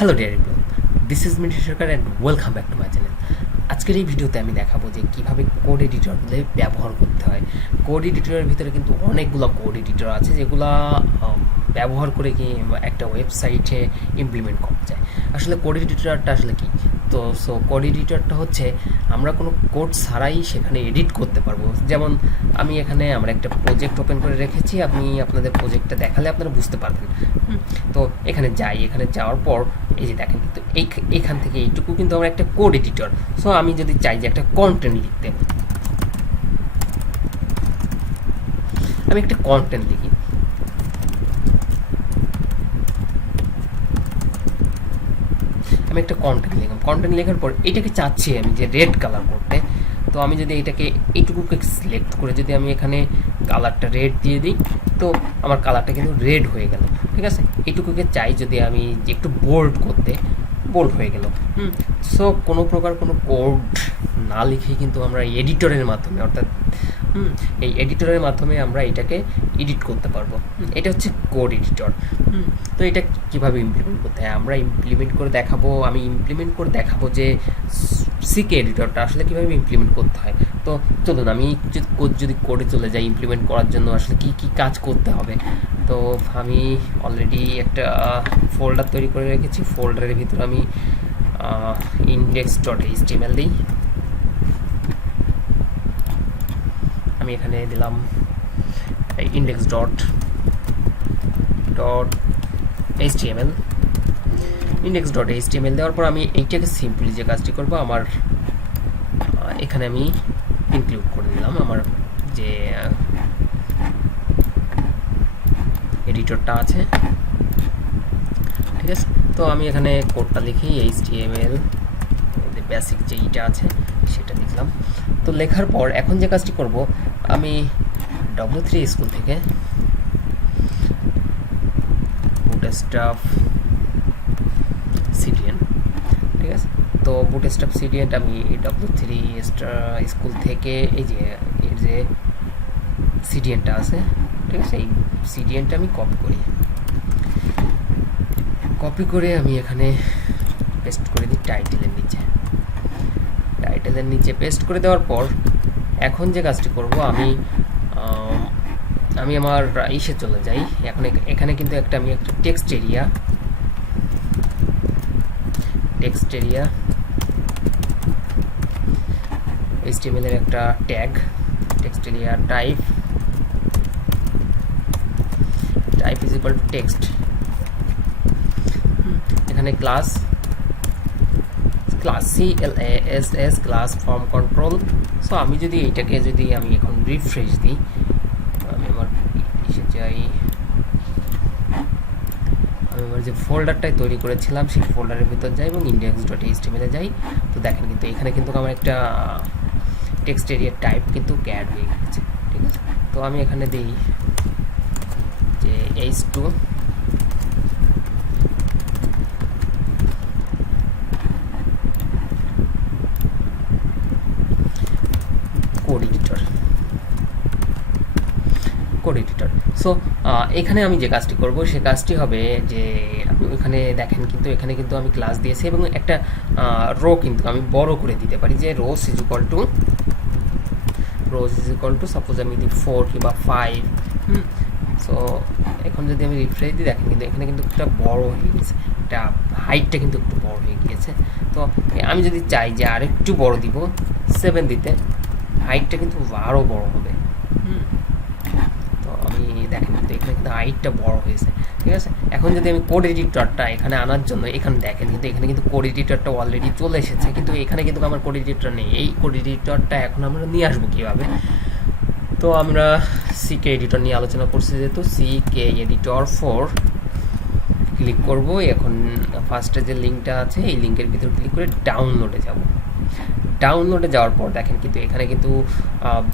Hello dear everyone, this is Mithun Sarkar and welcome back to my channel. আজকের এই ভিডিওতে আমি দেখাবো যে কীভাবে কোড এডিটরগুলো ব্যবহার করতে হয়। কোড এডিটরের ভিতরে কিন্তু অনেকগুলো কোড এডিটর আছে যেগুলো ব্যবহার করে কি একটা ওয়েবসাইটে ইমপ্লিমেন্ট করা যায়। আসলে কোড এডিটরটা আসলে কি? তো কোড এডিটরটা হচ্ছে আমরা কোনো কোড ছাড়াই সেখানে এডিট করতে পারবো। যেমন আমি এখানে আমরা একটা প্রজেক্ট ওপেন করে রেখেছি, আমি আপনাদের প্রজেক্টটা দেখালে আপনারা বুঝতে পারবেন। তো এখানে যাওয়ার পর এই যে দেখেন কিন্তু এখান থেকে এইটুকু কিন্তু আমার একটা কোড এডিটর। সো আমি যদি চাই যে একটা কন্টেন্ট লিখতে, আমি একটা কন্টেন্ট লিখি। আমি একটা কন্টেন্ট লিখলাম, কন্টেন্ট লেখার পর এটাকে চাচ্ছি আমি যে রেড কালার করতে। তো আমি যদি এটাকে এইটুকুকে সিলেক্ট করে যদি আমি এখানে কালারটা রেড দিয়ে দিই, তো আমার কালারটা কিন্তু রেড হয়ে গেল। ঠিক আছে, এইটুকুকে চাই যদি আমি একটু বোল্ড করতে, বোল্ড হয়ে গেল। সো কোনো প্রকার কোনো কোড না লিখেই কিন্তু আমরা এডিটরের মাধ্যমে, অর্থাৎ এই এডিটরের মাধ্যমে আমরা এটাকে এডিট করতে পারবো। এটা হচ্ছে কোড এডিটর। তো এটা কীভাবে ইমপ্লিমেন্ট করতে হয় আমি ইমপ্লিমেন্ট করে দেখাবো যে সিকে এডিটরটা আসলে কীভাবে ইমপ্লিমেন্ট করতে হয়। তো চলুন আমি যদি কোডে চলে যাই ইমপ্লিমেন্ট করার জন্য আসলে কি কি কাজ করতে হবে। তো আমি অলরেডি একটা ফোল্ডার তৈরি করে রেখেছি। ফোল্ডারের ভিতরে আমি index.html দিই। আমি এখানে দিলাম index.html দেওয়ার পর আমি এইটাকে সিম্পলি যে কাজটি করব, আমার এখানে আমি ইনক্লুড করে দিলাম আমার যে এডিটরটা আছে। ঠিক আছে, তো আমি এখানে কোডটা লিখি HTML বেসিক যে এইটা আছে সেটা লিখলাম। তো লেখার পর এখন যে কাজটি করব, আমি W3 স্কুল থেকে বুটস্ট্র্যাপ সিডিএন, ঠিক আছে, তো বুটস্ট্র্যাপ সিডিএনটা আমি W3 স্কুল থেকে এই যে এর যে সিডিএনটা আছে, ঠিক আছে, এই সিডিএনটা আমি কপি করে আমি এখানে পেস্ট করে দিই টাইটেলের নিচে পেস্ট করে দেওয়ার পর এখন যে কাজটি করব, আমি আমার ইসে চলে যাই। এখন এখানে কিন্তু আমি একটা টেক্সট এরিয়া HTML এর একটা tag, text area type is equal to text. এখানে class CLASS class form control. So আমি যদি এইটাকে আমি এখন রিফ্রেশ দিই, আমি আমার যে ফোল্ডারটাই তৈরি করেছিলাম সেই ফোল্ডারের ভিতর যাই এবং index.html এ যাই। তো দেখেন কিন্তু এখানে কিন্তু আমার একটা টেক্সট এরিয়া টাইপ কিন্তু অ্যাড হয়ে গেছে। ঠিক আছে, তো আমি এখানে দিই যে h2 কোড এডিটর। সো এখানে আমি যে কাজটি করব সে কাজটি হবে যে আমি এখানে দেখেন কিন্তু এখানে কিন্তু আমি ক্লাস দিয়েছি এবং একটা রো কিন্তু আমি বড় করে দিতে পারি যে rose is equal two suppose আমি দিই 4 কিংবা 5। সো এখন যদি আমি রিফ্রেশ দিই, দেখেন কিন্তু এখানে কিন্তু একটা বড় হয়ে গেছে, একটা হাইটটা কিন্তু একটু বড় হয়ে গিয়েছে। তো আমি যদি চাই যে আরেকটু বড় দিব 7 দিতে, হাইটটা কিন্তু আরও বড় হবে। তো আমি দেখেন কিন্তু এখানে কিন্তু হাইটটা বড় হয়েছে। ঠিক আছে, এখন যদি আমি কোড এডিটরটা এখানে আনার জন্য, এখানে দেখেন কিন্তু এখানে কিন্তু কোড এডিটরটা অলরেডি চলে এসেছে, কিন্তু এখানে কিন্তু আমার কোড এডিটর নেই। এই কোড এডিটরটা এখন আমরা নিয়ে আসবো কীভাবে? তো আমরা সিকে এডিটর নিয়ে আলোচনা করছি, যেহেতু সিকে এডিটর 4 ক্লিক করব। এখন ফার্স্টে যে লিঙ্কটা আছে এই লিঙ্কের ভিতর ক্লিক করে ডাউনলোডে যাওয়ার পর দেখেন কিন্তু এখানে কিন্তু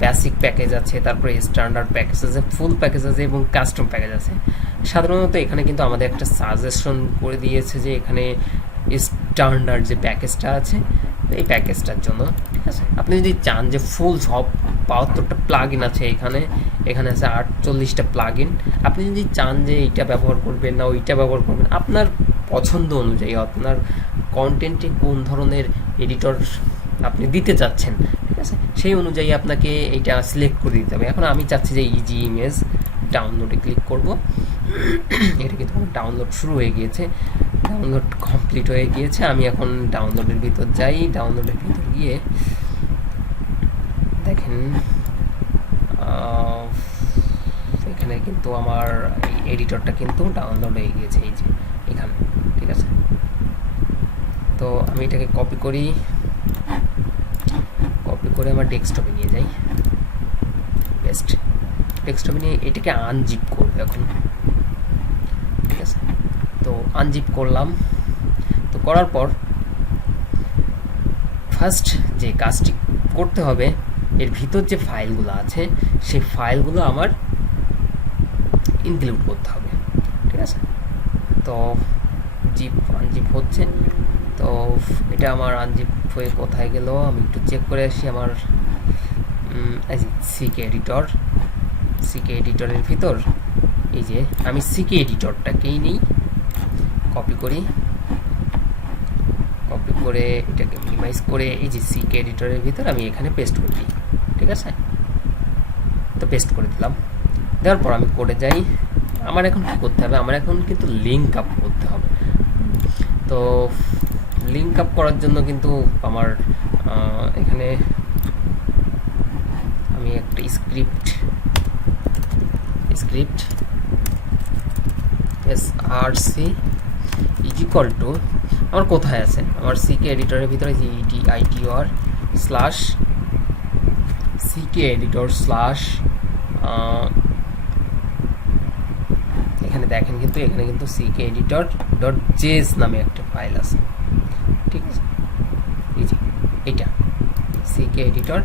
বেসিক প্যাকেজ আছে, তারপরে স্ট্যান্ডার্ড প্যাকেজ আছে, ফুল প্যাকেজ আছে এবং কাস্টম প্যাকেজ আছে। সাধারণত এখানে কিন্তু আমাদের একটা সাজেশন করে দিয়েছে যে এখানে স্ট্যান্ডার্ড যে প্যাকেজটা আছে এই প্যাকেজটার জন্য। ঠিক আছে, আপনি যদি চান যে ফুল সব 72টা প্লাগ ইন আছে, এখানে আছে 48টা প্লাগ ইন, আপনি যদি চান যে এইটা ব্যবহার করবেন না ওইটা ব্যবহার করবেন, আপনার পছন্দ অনুযায়ী, আপনার কন্টেন্টে কোন ধরনের এডিটর আপনি দিতে চাচ্ছেন, ঠিক আছে, সেই অনুযায়ী আপনাকে এটা সিলেক্ট করে দিতে হবে। এখন আমি চাচ্ছি যে ইজি ইমেজ, ডাউনলোডে ক্লিক করব। এটা কিন্তু ডাউনলোড শুরু হয়ে গিয়েছে, ডাউনলোড কমপ্লিট হয়ে গিয়েছে। আমি এখন ডাউনলোডের ভিতর যাই, ডাউনলোডের ভিতর গিয়ে দেখেন এখানে কিন্তু আমার এই এডিটরটা কিন্তু ডাউনলোড হয়ে গিয়েছে, এই যে এখানে, ঠিক আছে। তো আমি এটাকে কপি করি, কপি করে আমার ডেস্কটপে নিয়ে যাই, বেস্ট। ডেস্কটপে নিয়ে এটাকে আনজিপ করবো এখন, ঠিক আছে। তো আনজিপ করলাম। তো করার পর ফার্স্ট যে কাজটি করতে হবে, এর ভিতর যে ফাইলগুলো আছে সেই ফাইলগুলো আমার ইনক্লুড করতে হবে, ঠিক আছে। তো আনজিপ হচ্ছে। তো এটা আমার আনজিপ হয়ে কোথায় গেল আমি একটু চেক করে আসি। আমার সিকে এডিটরের ভিতর এই যে আমি সিকে এডিটরটাকেই নিই, কপি করি, কপি করে এটাকে মিনিমাইজ করে এই যে সিকে এডিটরের ভিতর আমি এখানে পেস্ট করে দিই, ঠিক আছে। তো পেস্ট করে দিলাম। দেওয়ার পর আমি কোডে যাই। আমার এখন কী করতে হবে, আমার এখন কিন্তু লিঙ্ক আপ করতে হবে। তো লিঙ্ক আপ করার জন্য কিন্তু আমার এখানে আমি একটা script src is equal two, আমার কোথায় আছে, আমার সিকে এডিটরের ভিতরে itr স্ল্যাশ সিকে এডিটর স্ল্যাশ, এখানে দেখেন কিন্তু এখানে কিন্তু সিকে এডিটর ডট জেএস নামে একটা ফাইল আছে, ঠিক আছে। এই যে এটা সিকে এডিটর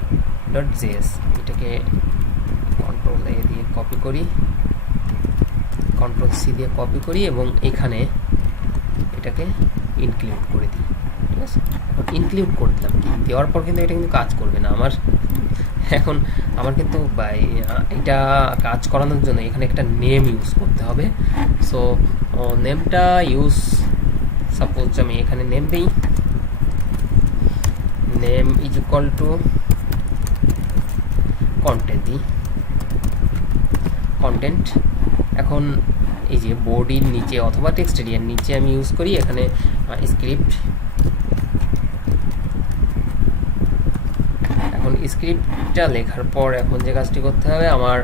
ডট জেএস, এটাকে কন্ট্রোল এ দিয়ে কপি করি, কন্ট্রোল সি দিয়ে কপি করি এবং এখানে এটাকে ইনক্লুড করে দিই, ঠিক আছে। এখন ইনক্লুড করে দিলাম, দেওয়ার পর কিন্তু এটা কিন্তু কাজ করবে না আমার। এখন আমার কিন্তু এটা কাজ করানোর জন্য এখানে একটা নেম ইউজ করতে হবে। সো নেমটা সাপোজ আমি এখানে নেম দিই, name is equal two content দিই, কন্টেন্ট। এখন এই যে বডির নিচে অথবা টেক্সট এরিয়ার নিচে আমি ইউজ করি এখানে স্ক্রিপ্ট। এখন স্ক্রিপ্টটা লেখার পর এখন যে কাজটি করতে হবে, আমার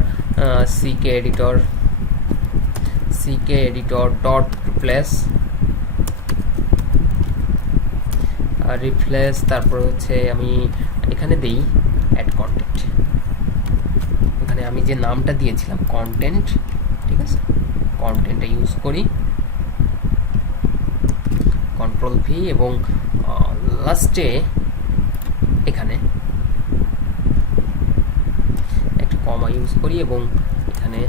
সিকে এডিটর ডট রিপ্লেস, তারপর হচ্ছে আমি এখানে দেই অ্যাড কন্টেন্ট। এখানে আমি যে নামটা দিয়েছিলাম কন্টেন্ট, ঠিক আছে, কন্টেন্টটা ইউজ করি, কন্ট্রোল ভি, এবং লাস্টে এখানে একটা কমা ইউজ করি এবং এখানে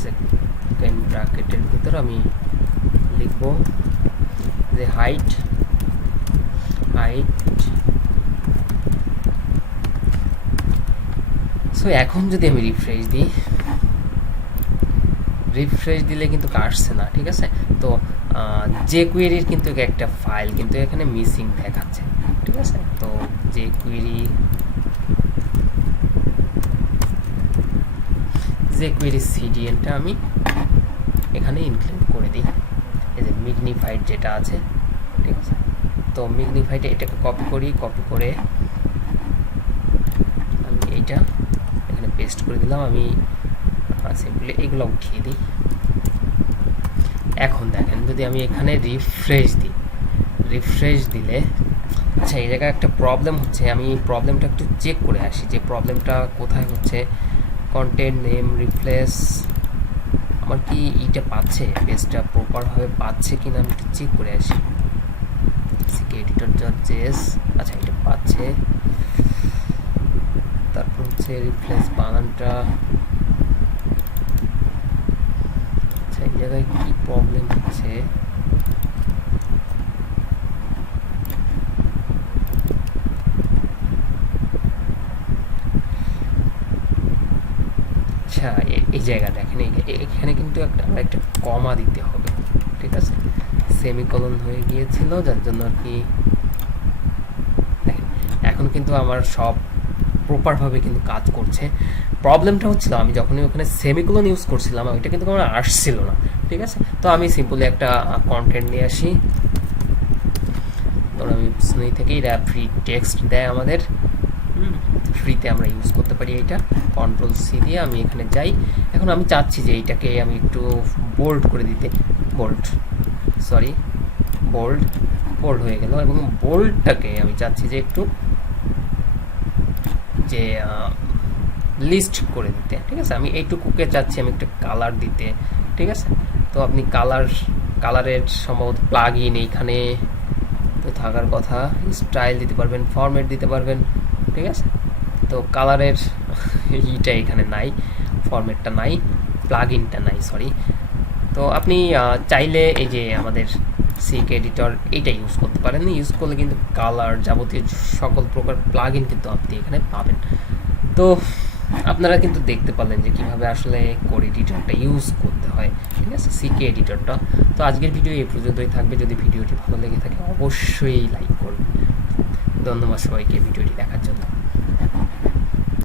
সেকেন্ড ব্র্যাকেটের ভিতর আমি লিখব যে হাইট। সো এখন যদি আমি রিফ্রেশ দিলে কিন্তু আসছে না, ঠিক আছে। তো যে কোয়েরির কিন্তু একটা ফাইল কিন্তু এখানে মিসিং দেখাচ্ছে, ঠিক আছে। তো যে কোয়েরি সিডিএনটা আমি এখানে ইনক্লুড করে দিই, এই যে ম্যাগনিফাইড যেটা আছে, ঠিক আছে। তো ম্যাগনিফাইড এটাকে কপি করে আমি এইটা এখানে পেস্ট করে দিলাম। আমি সিম্পলি এগুলো উঠিয়ে দিই। এখন দেখেন যদি আমি এখানে রিফ্রেশ দিলে, আচ্ছা এই জায়গায় একটা প্রবলেম হচ্ছে, আমি প্রবলেমটা একটু চেক করে আসি যে প্রবলেমটা কোথায় হচ্ছে। কন্টেন্ট নেম রিপ্লেস, আমার কি এইটা পাচ্ছে, পেজটা প্রপারভাবে পাচ্ছে কিনা আমি একটু চেক করে আসি। সিকে এডিটর ডট জেএস, আচ্ছা এটা পাচ্ছে। তারপর হচ্ছে রিপ্লেস বানানটা, আচ্ছা এই জায়গায় কি প্রবলেম হচ্ছে, আচ্ছা এই জায়গা দেখেন এখানে কিন্তু একটা কমা দিতে হবে, ঠিক আছে। সেমিকোলন হয়ে গিয়েছিল, যার জন্য আর কি দেখেন এখন কিন্তু আমার সব প্রপারভাবে কিন্তু কাজ করছে। প্রবলেমটা হচ্ছিল আমি যখনই ওখানে সেমিকোলন ইউজ করছিলাম ওইটা কিন্তু আমার আসছিল না, ঠিক আছে। তো আমি সিম্পলি একটা কন্টেন্ট নিয়ে আসি, ধরুন আমি স্নি থেকেই ফ্রি টেক্সট দেয় আমাদের, ফ্রিতে আমরা ইউজ করতে পারি এইটা। কন্ট্রোল সি দিয়ে আমি এখানে যাই। এখন আমি চাচ্ছি যে এইটাকে আমি একটু বোল্ড করে দিতে, বোল্ড হয়ে গেল, এবং বোল্ডটাকে আমি চাচ্ছি যে একটু যে লিস্ট করে দিতে, ঠিক আছে। আমি এইটুকুকে চাচ্ছি আমি একটা কালার দিতে, ঠিক আছে। তো আপনি কালারের সম্ভবত প্লাগ ইন এইখানে তো থাকার কথা, স্টাইল দিতে পারবেন, ফরম্যাট দিতে পারবেন, ঠিক আছে। তো কালারের এইটা এখানে নাই, ফরম্যাটটা নাই, প্লাগ ইনটা নাই, সরি। তো আপনি চাইলে এই যে আমাদের সিক এডিটর এইটা ইউজ করতে পারেন, ইউজ করলে কিন্তু কালার যাবতীয় সকল প্রকার প্লাগ ইন কিন্তু আপনি এখানে পাবেন। তো আপনারা কিন্তু দেখতে পারলেন যে কীভাবে আসলে কোড এডিটরটা ইউজ করতে হয়, ঠিক আছে, সিকে এডিটরটা। তো আজকের ভিডিও এই পর্যন্তই থাকবে। যদি ভিডিওটি ভালো লেগে থাকে অবশ্যই লাইক করবেন। ধন্যবাদ সবাইকে ভিডিওটি দেখার জন্য।